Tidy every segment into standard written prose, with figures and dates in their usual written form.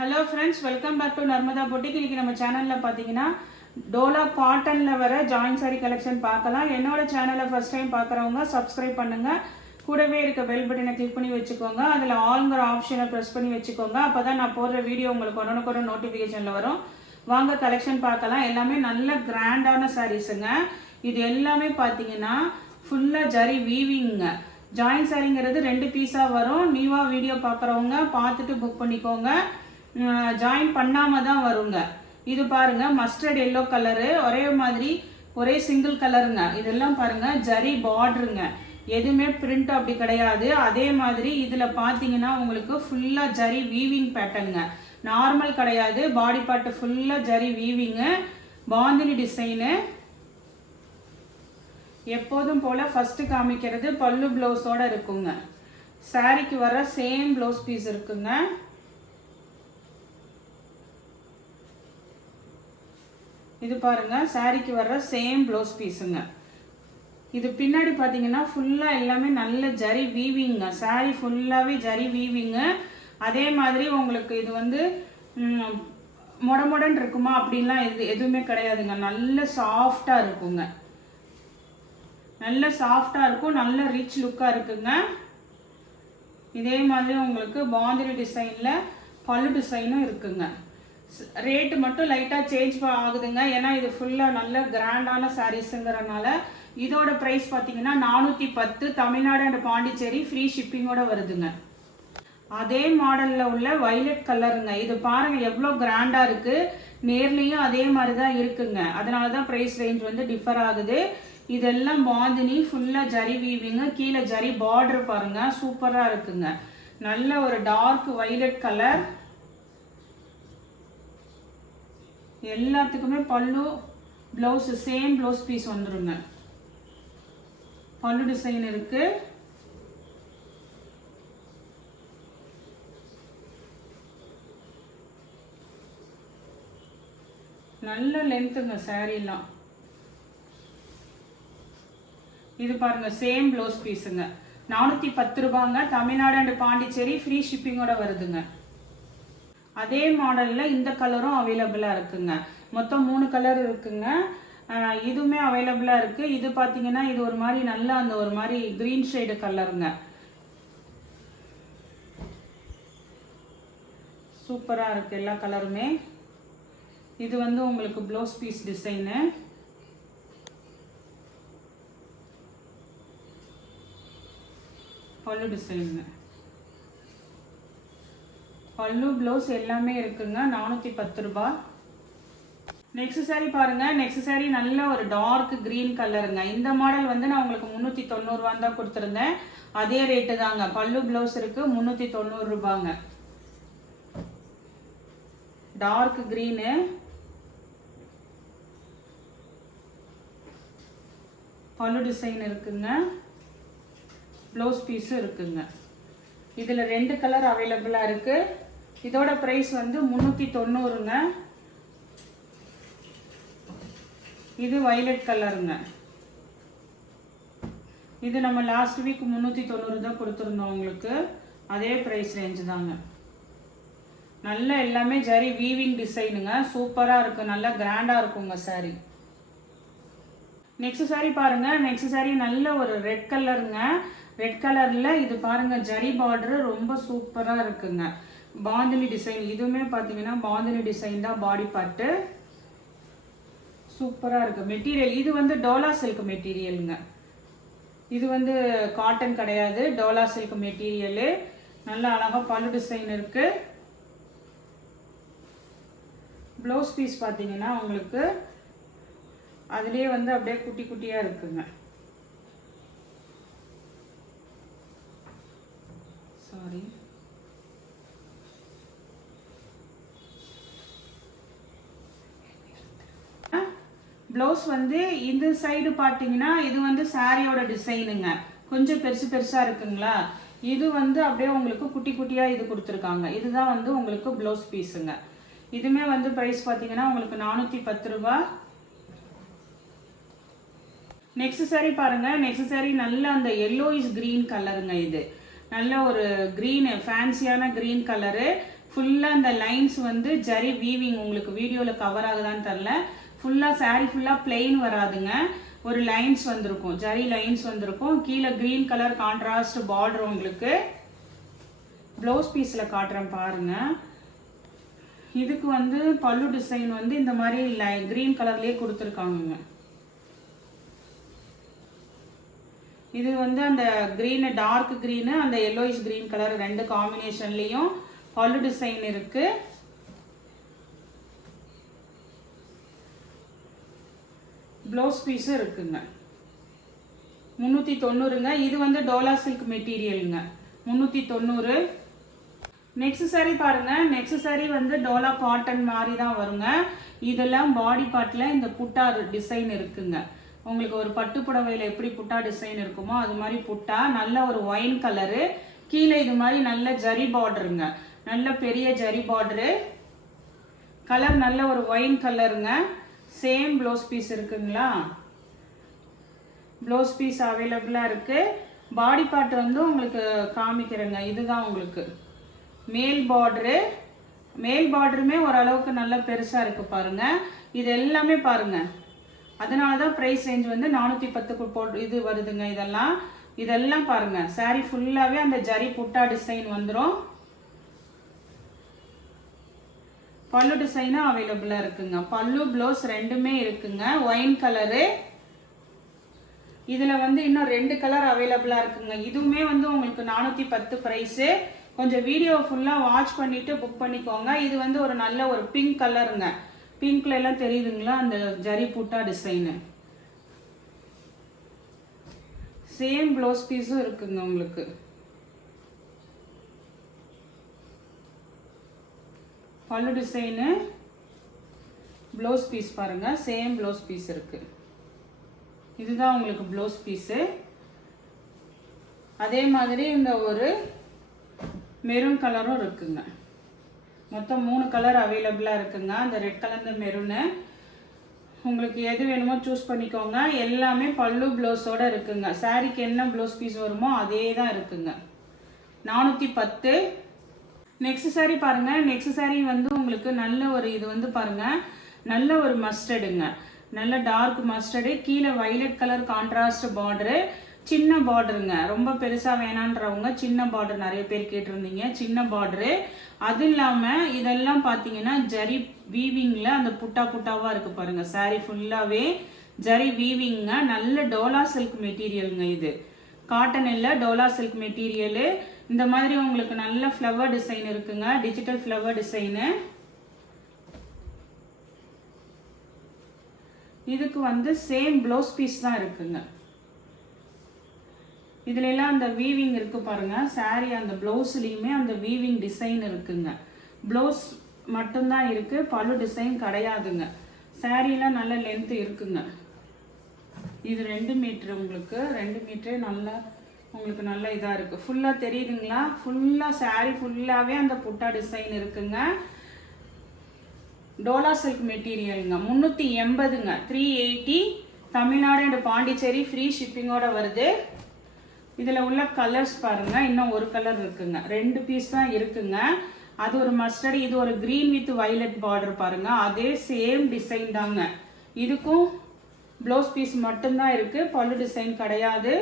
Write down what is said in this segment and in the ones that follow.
Hello friends, welcome back to Narmada boutique. இன்றைக்கி நம்ம சேனலில் பார்த்தீங்கன்னா டோலா காட்டனில் வர ஜாயின் சாரி கலெக்ஷன் பார்க்கலாம். என்னோட சேனலை ஃபஸ்ட் டைம் பார்க்குறவங்க சப்ஸ்கிரைப் பண்ணுங்கள். கூடவே இருக்க பெல் பட்டனை கிளிக் பண்ணி வச்சுக்கோங்க. அதில் ஆல்ங்கிற ஆப்ஷனை ப்ரெஸ் பண்ணி வச்சுக்கோங்க. அப்போ தான் நான் போடுற வீடியோ உங்களுக்கு உடனுக்குடன் நோட்டிஃபிகேஷனில் வரும். வாங்க கலெக்ஷன் பார்க்கலாம். எல்லாமே நல்ல கிராண்டான சாரீஸுங்க. இது எல்லாமே பார்த்தீங்கன்னா ஃபுல்லாக ஜரி வீவிங்க. ஜாயின் சாரிங்கிறது 2 பீஸாக வரும். நியூவாக வீடியோ பார்க்குறவங்க பார்த்துட்டு புக் பண்ணிக்கோங்க. ஜாயின் பண்ணாமல் தான் வருங்க. இது பாருங்க, மஸ்டர்ட் எல்லோ கலரு, ஒரே மாதிரி ஒரே சிங்கிள் கலருங்க. இதெல்லாம் பாருங்க ஜரி பார்டருங்க, எதுவுமே பிரிண்ட் அப்படி கிடையாது. அதே மாதிரி இதில் பார்த்தீங்கன்னா உங்களுக்கு ஃபுல்லாக ஜரி வீவிங் பேட்டர்னுங்க, நார்மல் கிடையாது. பாடி பார்ட்டு ஃபுல்லாக ஜரி வீவிங்கு, பாந்தினி டிசைனு. எப்போதும் போல் ஃபஸ்ட்டு காமிக்கிறது பல்லு ப்ளவுஸோடு இருக்குங்க. சாரிக்கு வர சேம் ப்ளவுஸ் பீஸ் இருக்குங்க. இது பாருங்க, சாரிக்கு வர்ற சேம் ப்ளவுஸ் பீஸுங்க. இது பின்னாடி பார்த்தீங்கன்னா ஃபுல்லாக எல்லாமே நல்ல ஜரி வீவிங்க. சாரி ஃபுல்லாகவே ஜரி வீவிங்க. அதே மாதிரி உங்களுக்கு இது வந்து மொடமொடன் இருக்குமா அப்படின்லாம் எதுவுமே கிடையாதுங்க. நல்ல சாஃப்டாக இருக்குங்க, நல்ல சாஃப்டாக இருக்கும், நல்ல ரிச் லுக்காக இருக்குங்க. இதே மாதிரி உங்களுக்கு பாந்தினி டிசைனில் பல்லு டிசைனும் இருக்குங்க. ரேட்டு மட்டும் லைட்டாக சேஞ்ச் ஆகுதுங்க, ஏன்னா இது ஃபுல்லாக நல்ல கிராண்டான சாரீஸுங்கிறனால. இதோட ப்ரைஸ் பார்த்தீங்கன்னா 410, தமிழ்நாடு அண்ட் பாண்டிச்சேரி ஃப்ரீ ஷிப்பிங்கோட வருதுங்க. அதே மாடலில் உள்ள வைலட் கலருங்க. இது பாருங்கள் எவ்வளோ கிராண்டாக இருக்குது. நேர்லேயும் அதே மாதிரி தான் இருக்குங்க. அதனால தான் ப்ரைஸ் ரேஞ்ச் வந்து டிஃபர் ஆகுது. இதெல்லாம் பாந்தினி ஃபுல்லாக ஜரி வீவிங்க. கீழே ஜரி பார்டர் பாருங்கள், சூப்பராக இருக்குங்க. நல்ல ஒரு டார்க் வைலட் கலர். எல்லாத்துக்குமே பல்லு ப்ளவுஸ் சேம் ப்ளவுஸ் பீஸ் வந்துருங்க. பல்லு டிசைன் இருக்கு. நல்ல லென்த்துங்க சாரீலாம். இது பாருங்க சேம் ப்ளவுஸ் பீஸுங்க. 410 ரூபாங்க. தமிழ்நாடு அண்ட் பாண்டிச்சேரி ஃப்ரீ ஷிப்பிங்கோட வருதுங்க. அதே மாடலில் இந்த கலரும் அவைலபிளாக இருக்குங்க. மொத்தம் 3 கலர் இருக்குங்க. இதுவுமே அவைலபிளாக இருக்குது. இது பார்த்தீங்கன்னா இது ஒரு மாதிரி நல்லா அந்த ஒரு மாதிரி க்ரீன் ஷேடு கலருங்க. சூப்பராக இருக்குது எல்லா கலருமே. இது வந்து உங்களுக்கு ப்ளவுஸ் பீஸ் டிசைனு. பல்லு டிசைனுங்க. பல்லு ப்ளவுஸ் எல்லாமே இருக்குங்க. 410 ரூபா. நெக்ஸ்ட் சாரி பாருங்க. நெக்ஸ்ட் சாரி நல்ல ஒரு டார்க் கிரீன் கலருங்க. இந்த மாடல் வந்து நான் உங்களுக்கு 390 ரூபான்னு தான் கொடுத்துருந்தேன். அதே ரேட்டு தாங்க. பல்லு ப்ளவுஸ் இருக்கு, 390 ரூபாங்க. Dark green. பல்லு டிசைன் இருக்குங்க, ப்ளவுஸ் பீஸும் இருக்குங்க. இதில் 2 கலர் அவைலபிளாக இருக்குது. இதோட ப்ரைஸ் வந்து 390ங்க. இது வைலட் கலருங்க. இது நம்ம லாஸ்ட் வீக் 390 தான் கொடுத்துருந்தோம் உங்களுக்கு. அதே ப்ரைஸ் ரேஞ்சு தாங்க. நல்ல எல்லாமே ஜரி வீவிங் டிசைனுங்க. சூப்பராக இருக்குது, நல்லா கிராண்டாக இருக்குங்க சாரி. நெக்ஸ்ட் சாரி பாருங்க. நெக்ஸ்ட் சாரி நல்ல ஒரு ரெட் கலருங்க. ரெட் கலரில் இது பாருங்கள் ஜரி பார்டரு ரொம்ப சூப்பராக இருக்குங்க. பாந்தினி டிசைன். இதுவுமே பார்த்தீங்கன்னா பாந்தினி டிசைன் தான் பாடி பார்ட்டு. சூப்பராக இருக்குது மெட்டீரியல். இது வந்து டோலா சில்க் மெட்டீரியலுங்க. இது வந்து காட்டன் கிடையாது, டோலா சில்க் மெட்டீரியலு. நல்லா அழகாக பல்லு டிசைன் இருக்குது. ப்ளவுஸ் பீஸ் பார்த்தீங்கன்னா உங்களுக்கு அதுலேயே வந்து அப்படியே குட்டி குட்டியாக இருக்குங்க. சாரி, ப்ளவுஸ் வந்து இந்த சைடு பார்த்தீங்கன்னா இது வந்து சாரியோட டிசைனுங்க. கொஞ்சம் பெருசு பெருசாக இருக்குங்களா. இது வந்து அப்படியே உங்களுக்கு குட்டி குட்டியாக இது கொடுத்துருக்காங்க. இதுதான் வந்து உங்களுக்கு ப்ளவுஸ் பீஸுங்க. இதுவுமே வந்து ப்ரைஸ் பார்த்தீங்கன்னா உங்களுக்கு 410 ரூபா. நெக்ஸ்ட் சாரி பாருங்க. நெக்ஸ்ட் சாரி நல்ல அந்த எல்லோயிஷ் கிரீன் கலருங்க. இது நல்ல ஒரு க்ரீனு ஃபேன்சியான க்ரீன் கலரு. ஃபுல்லாக இந்த லைன்ஸ் வந்து ஜரி வீவிங், உங்களுக்கு வீடியோவில் கவர் ஆகுதான்னு தெரில, ஃபுல்லாக சாரீ ஃபுல்லாக பிளெயின் வராதுங்க, ஒரு லைன்ஸ் வந்திருக்கும், ஜரி லைன்ஸ் வந்திருக்கும். கீழே க்ரீன் கலர் கான்ட்ராஸ்ட் பார்டர். உங்களுக்கு ப்ளவுஸ் பீஸில் காட்டுறேன் பாருங்க. இதுக்கு வந்து பல்லு டிசைன் வந்து இந்த மாதிரி க்ரீன் கலர்லேயே கொடுத்துருக்காங்க. இது வந்து அந்த க்ரீனு, டார்க் க்ரீனு, அந்த எல்லோயிஷ் க்ரீன் கலர் ரெண்டு காம்பினேஷன்லேயும் பல்லு டிசைன் இருக்கு. ப்ளவுஸ் பீஸும் இருக்குங்க. 390ங்க. இது வந்து டோலா சில்க் மெட்டீரியலுங்க. 390. நெக்ஸ்ட் சாரி பாருங்க. நெக்ஸ்ட் சாரி வந்து டோலா காட்டன் மாதிரி தான் வருங்க. இதெல்லாம் பாடி பார்ட்டில் இந்த புட்டா டிசைன் இருக்குங்க. உங்களுக்கு ஒரு பட்டு புடவையில் எப்படி புட்டா டிசைன் இருக்குமோ அது மாதிரி புட்டா, நல்ல ஒரு ஒயின் கலரு, கீழே இது மாதிரி நல்ல ஜரி பார்டருங்க, நல்ல பெரிய ஜரி பார்டரு, கலர் நல்ல ஒரு ஒயின் கலருங்க. சேம் ப்ளவுஸ் பீஸ் இருக்குங்களா, ப்ளவுஸ் பீஸ் அவைலபிளாக இருக்குது. பாடி பார்ட் வந்து உங்களுக்கு காமிக்கிறேங்க. இதுதான் உங்களுக்கு மேல் பார்டரு. மேல் பார்டருமே ஓரளவுக்கு நல்லா பெருசாக இருக்குது பாருங்கள். இது எல்லாமே பாருங்கள். அதனால தான் ப்ரைஸ் ரேஞ்ச் வந்து 410 போட்டு இது வருதுங்க. இதெல்லாம் பாருங்கள். சாரீ ஃபுல்லாகவே அந்த ஜரி புட்டா டிசைன் வந்துடும். பல்லு டிசைனும் அவைலபிளாக இருக்குங்க. பல்லு ப்ளவுஸ் ரெண்டுமே இருக்குங்க. Wine colour. இதில் வந்து இன்னும் 2 கலர் அவைலபிளாக இருக்குங்க. இதுவுமே வந்து உங்களுக்கு 410 ப்ரைஸு. கொஞ்சம் வீடியோ ஃபுல்லாக வாட்ச் பண்ணிவிட்டு புக் பண்ணிக்கோங்க. இது வந்து ஒரு நல்ல ஒரு பிங்க் கலருங்க. பிங்க்ல எல்லாம் தெரியுதுங்களா அந்த ஜரி புட்டா டிசைனு. சேம் ப்ளவுஸ் பீஸும் இருக்குங்க உங்களுக்கு. பல்லு டிசைனு, ப்ளவுஸ் பீஸ் பாருங்க. சேம் ப்ளவுஸ் பீஸ் இருக்கு. இதுதான் உங்களுக்கு ப்ளவுஸ் பீஸு. அதே மாதிரி இந்த ஒரு மெரூன் கலரும் இருக்குங்க. மொத்தம் 3 கலர் அவைலபிளாக இருக்குங்க. அந்த ரெட் கலர், இந்த மெரூனு, உங்களுக்கு எது வேணுமோ சூஸ் பண்ணிக்கோங்க. எல்லாமே பல்லு ப்ளவுஸோடு இருக்குங்க. சாரீக்கு என்ன ப்ளவுஸ் பீஸ் வருமோ அதே தான் இருக்குங்க. 410. நெக்ஸ்ட் சாரீ பாருங்கள். நெக்ஸ்ட் சாரீ வந்து உங்களுக்கு நல்ல ஒரு இது வந்து பாருங்கள், நல்ல ஒரு மஸ்டர்டுங்க, நல்ல டார்க் மஸ்டர்டு, கீழே வைலட் கலர் கான்ட்ராஸ்ட் பார்டரு, சின்ன பார்டருங்க. ரொம்ப பெருசாக வேணான்றவங்க சின்ன பார்டர் நிறைய பேர் கேட்டிருந்தீங்க, சின்ன பார்டரு. அது இல்லாமல் இதெல்லாம் பார்த்தீங்கன்னா ஜரி வீவிங்கில் அந்த புட்டா புட்டாவாக இருக்குது பாருங்கள். சாரீ ஃபுல்லாகவே ஜரி வீவிங்க. நல்ல டோலா சில்க் மெட்டீரியலுங்க. இது காட்டன் இல்லை, டோலா சில்க் மெட்டீரியலு. இந்த மாதிரி உங்களுக்கு நல்ல ஃப்ளவர் டிசைன் இருக்குங்க, டிஜிட்டல் ஃப்ளவர் டிசைனு. இதுக்கு வந்து சேம் ப்ளவுஸ் பீஸ் தான் இருக்குங்க. இதுல எல்லாம் அந்த வீவிங் இருக்கு பாருங்க. சாரி அந்த ப்ளவுஸ்லயுமே அந்த வீவிங் டிசைன் இருக்குங்க. ப்ளவுஸ் மட்டும்தான் இருக்கு, பல்லு டிசைன் கிடையாதுங்க. சாரீலாம் நல்ல லென்த் இருக்குங்க. இது 2 மீட்டர் உங்களுக்கு, 2 மீட்டர் நல்லா உங்களுக்கு நல்ல இதாக இருக்குது. ஃபுல்லாக தெரியுதுங்களா? ஃபுல்லாக சாரீ ஃபுல்லாகவே அந்த புட்டா டிசைன் இருக்குங்க. டோலா சில்க் மெட்டீரியலுங்க. 380ங்க. 380. தமிழ்நாடு அண்ட் பாண்டிச்சேரி ஃப்ரீ ஷிப்பிங்கோட வருது. இதில் உள்ள கலர்ஸ் பாருங்கள். இன்னும் ஒரு கலர் இருக்குங்க. 2 பீஸ் தான் இருக்குங்க. அது ஒரு மஸ்டர்டு, இது ஒரு க்ரீன் வித் வைலட் பார்டர் பாருங்கள். அதே சேம் டிசைன் தாங்க. இதுக்கும் ப்ளவுஸ் பீஸ் மட்டும்தான் இருக்குது, பல்லு டிசைன் கிடையாது.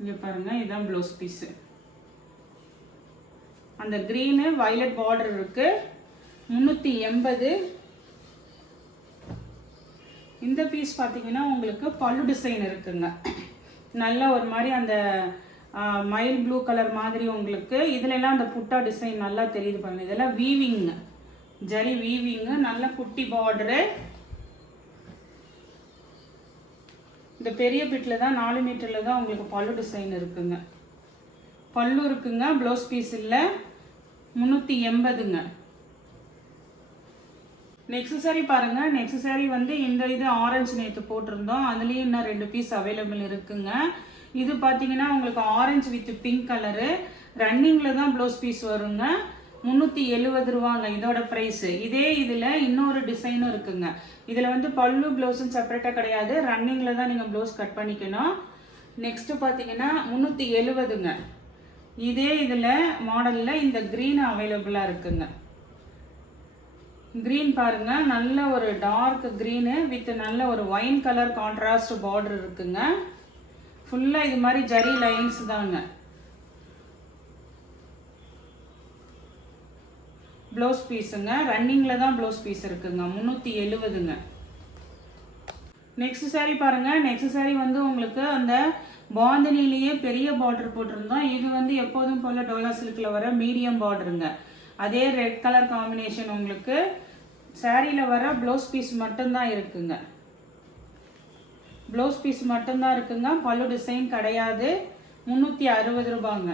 இங்கே பாருங்கள், இதுதான் ப்ளவுஸ் பீஸு. அந்த க்ரீனு வைலட் பார்டர் இருக்குது. 380. இந்த பீஸ் பார்த்தீங்கன்னா உங்களுக்கு பல்லு டிசைன் இருக்குங்க. நல்ல ஒரு மாதிரி அந்த மயில் ப்ளூ கலர் மாதிரி உங்களுக்கு. இதுலலாம் அந்த புட்டா டிசைன் நல்லா தெரியுது பாருங்க. இதெல்லாம் வீவிங், ஜரி வீவிங்கு, நல்ல குட்டி பார்டரு. இந்த பெரிய பிட்டில் தான் 4 மீட்டரில் தான் உங்களுக்கு பல்லு டிசைன் இருக்குங்க. பல்லு இருக்குங்க, ப்ளவுஸ் பீஸ் இல்லை. 380ங்க. நெக்ஸ்ட் சாரி பாருங்க. நெக்ஸ்ட் சாரி வந்து இந்த இது ஆரஞ்சு நேற்று போட்டிருந்தோம், அதுலேயும் இன்னும் 2 பீஸ் அவைலபிள் இருக்குங்க. இது பார்த்தீங்கன்னா உங்களுக்கு ஆரஞ்சு வித் பிங்க் கலரு, ரன்னிங்கில் தான் ப்ளவுஸ் பீஸ் வருங்க. 370 ரூபாங்க இதோட ப்ரைஸு. இதே இதில் இன்னொரு டிசைனும் இருக்குங்க. இதில் வந்து பல்லு ப்ளவுஸும் செப்பரேட்டாக கிடையாது, ரன்னிங்கில் தான் நீங்கள் ப்ளவுஸ் கட் பண்ணிக்கணும். நெக்ஸ்ட்டு பார்த்தீங்கன்னா 370ங்க. இதே இதில் மாடலில் இந்த க்ரீன் அவைலபிளாக இருக்குங்க. க்ரீன் பாருங்க, நல்ல ஒரு டார்க் க்ரீனு வித் நல்ல ஒரு ஒயின் கலர் கான்ட்ராஸ்ட் பார்டர் இருக்குங்க. ஃபுல்லாக இது மாதிரி ஜரி லைன்ஸ் தாங்க. ப்ளவுஸ் பீஸுங்க, ரன்னிங்கில் தான் ப்ளவுஸ் பீஸ் இருக்குங்க. 370ங்க. நெக்ஸ்ட் சாரீ பாருங்கள். நெக்ஸ்ட் சாரீ வந்து உங்களுக்கு அந்த பாந்தினிலேயே பெரிய பார்டர் போட்டிருந்தோம். இது வந்து எப்போதும் போல் டோலா சில்கில் வர மீடியம் பார்டருங்க. அதே ரெட் கலர் காம்பினேஷன். உங்களுக்கு சாரியில் வர ப்ளவுஸ் பீஸ் மட்டும்தான் இருக்குங்க. ப்ளவுஸ் பீஸ் மட்டும்தான் இருக்குங்க. பல்லு டிசைன் கிடையாது. 360 ரூபாங்க.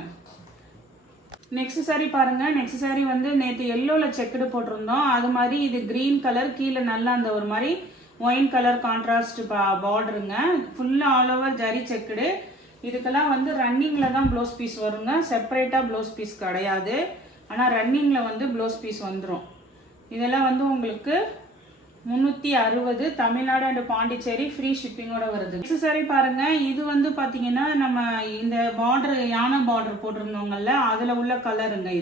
நெக்ஸ்ட் சாரீ பாருங்கள். நெக்ஸ்ட் சாரீ வந்து நேற்று எல்லோவில் செக்குடு போட்டிருந்தோம். அது மாதிரி இது க்ரீன் கலர், கீழே நல்லா அந்த ஒரு மாதிரி ஒயின் கலர் கான்ட்ராஸ்ட் பார்டருங்க. ஃபுல்லாக ஆல் ஓவர் ஜரி செக்குடு. இதுக்கெல்லாம் வந்து ரன்னிங்கில் தான் ப்ளவுஸ் பீஸ் வருங்க. செப்பரேட்டாக ப்ளவுஸ் பீஸ் கிடையாது. ஆனால் ரன்னிங்கில் வந்து ப்ளவுஸ் பீஸ் வந்துடும். இதெல்லாம் வந்து உங்களுக்கு 360, தமிழ்நாடு அண்ட் பாண்டிச்சேரி ஃப்ரீ ஷிப்பிங்கோட வருது. நெக்ஸ்ட் சாரீ பாருங்கள். இது வந்து பார்த்தீங்கன்னா நம்ம இந்த பார்டர் யானை பார்டர் போட்டிருந்தோங்கல்ல, அதில் உள்ள கலருங்க.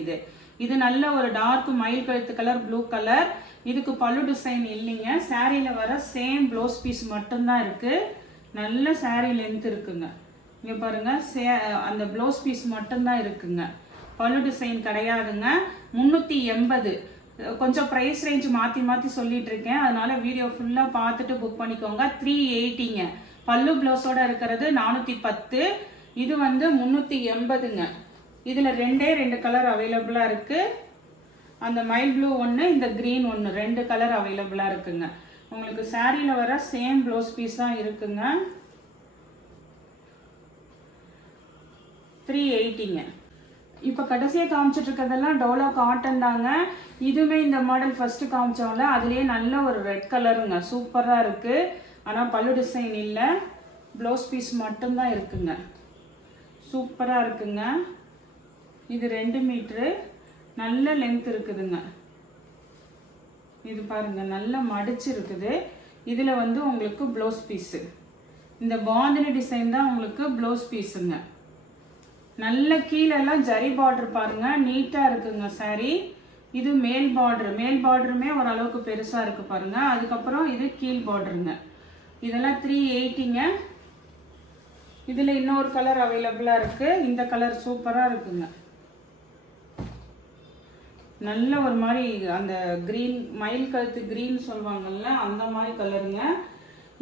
இது நல்ல ஒரு டார்க் மயில் கழுத்து கலர், ப்ளூ கலர். இதுக்கு பல்லு டிசைன் இல்லைங்க. சாரியில் வர சேம் ப்ளவுஸ் பீஸ் மட்டும்தான் இருக்குது. நல்ல சாரீ லென்த் இருக்குங்க. இங்கே பாருங்கள், அந்த ப்ளவுஸ் பீஸ் மட்டும்தான் இருக்குங்க. பல்லு டிசைன் கிடையாதுங்க. 380. கொஞ்சம் ப்ரைஸ் ரேஞ்ச் மாற்றி சொல்லிட்டு இருக்கேன். அதனால வீடியோ ஃபுல்லாக பார்த்துட்டு புக் பண்ணிக்கோங்க. 380ங்க. பல்லு ப்ளவுஸோட இருக்கிறது 410. இது வந்து 380ங்க. இதில் 2 கலர் அவைலபிளாக இருக்குது. அந்த மைல் ப்ளூ ஒன்று, இந்த க்ரீன் ஒன்று, 2 கலர் அவைலபிளாக இருக்குங்க. உங்களுக்கு சாரியில் வர சேம் ப்ளவுஸ் பீஸ் தான் இருக்குங்க. 380ங்க. இப்போ கடைசியாக காமிச்சிட்டு இருக்கிறதெல்லாம் டோலா காட்டன் தாங்க. இதுவுமே இந்த மாடல் ஃபஸ்ட்டு காமிச்சோம்ல, அதுலேயே நல்ல ஒரு ரெட் கலருங்க. சூப்பராக இருக்குது. ஆனால் பல்லு டிசைன் இல்லை, ப்ளவுஸ் பீஸ் மட்டும்தான் இருக்குங்க. சூப்பராக இருக்குங்க. இது 2 மீட்ரு, நல்ல லென்த் இருக்குதுங்க. இது பாருங்கள், நல்ல மடிச்சு இருக்குது. இதில் வந்து உங்களுக்கு ப்ளவுஸ் பீஸு, இந்த பாந்தினி டிசைன் தான் உங்களுக்கு ப்ளவுஸ் பீஸுங்க. நல்ல கீழெல்லாம் ஜரி பார்டர் பாருங்கள், நீட்டாக இருக்குங்க சாரீ. இது மேல் பார்டருமே ஓரளவுக்கு பெருசாக இருக்குது பாருங்கள். அதுக்கப்புறம் இது கீழ் பார்டருங்க. இதெல்லாம் 380ங்க. இதில் இன்னொரு கலர் அவைலபிளாக இருக்குது. இந்த கலர் சூப்பராக இருக்குங்க. நல்ல ஒரு மாதிரி அந்த க்ரீன், மயில் கழுத்து க்ரீன் சொல்லுவாங்கல்ல, அந்த மாதிரி கலருங்க.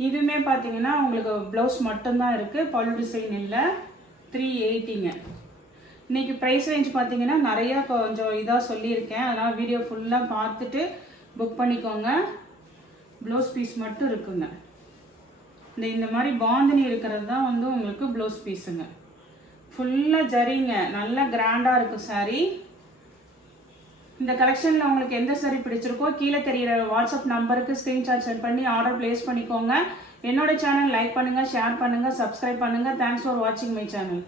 இதுவுமே பார்த்தீங்கன்னா உங்களுக்கு ப்ளவுஸ் மட்டும்தான் இருக்குது, பல்லு டிசைன் இல்லை. 380ங்க. இன்றைக்கி ப்ரைஸ் ரேஞ்ச் பார்த்தீங்கன்னா நிறையா கொஞ்சம் இதாக சொல்லியிருக்கேன். அதனால் வீடியோ ஃபுல்லாக பார்த்துட்டு புக் பண்ணிக்கோங்க. ப்ளவுஸ் பீஸ் மட்டும் இருக்குங்க. இந்த மாதிரி பாந்தினி இருக்கிறது தான் வந்து உங்களுக்கு ப்ளவுஸ் பீஸுங்க. ஃபுல்லாக ஜரிங்க, நல்லா கிராண்டாக இருக்கும் சாரீ. இந்த கலெக்ஷனில் உங்களுக்கு எந்த சாரீ பிடிச்சிருக்கோ கீழே தெரிகிற வாட்ஸ்அப் நம்பருக்கு ஸ்க்ரீன்ஷாட் சென்ட் பண்ணி ஆர்டர் ப்ளேஸ் பண்ணிக்கோங்க. என்னோட சேனல் லைக் பண்ணுங்கள், ஷேர் பண்ணுங்கள், சப்ஸ்கிரைப் பண்ணுங்கள். தேங்க்ஸ் ஃபார் வாட்சிங் மை சேனல்.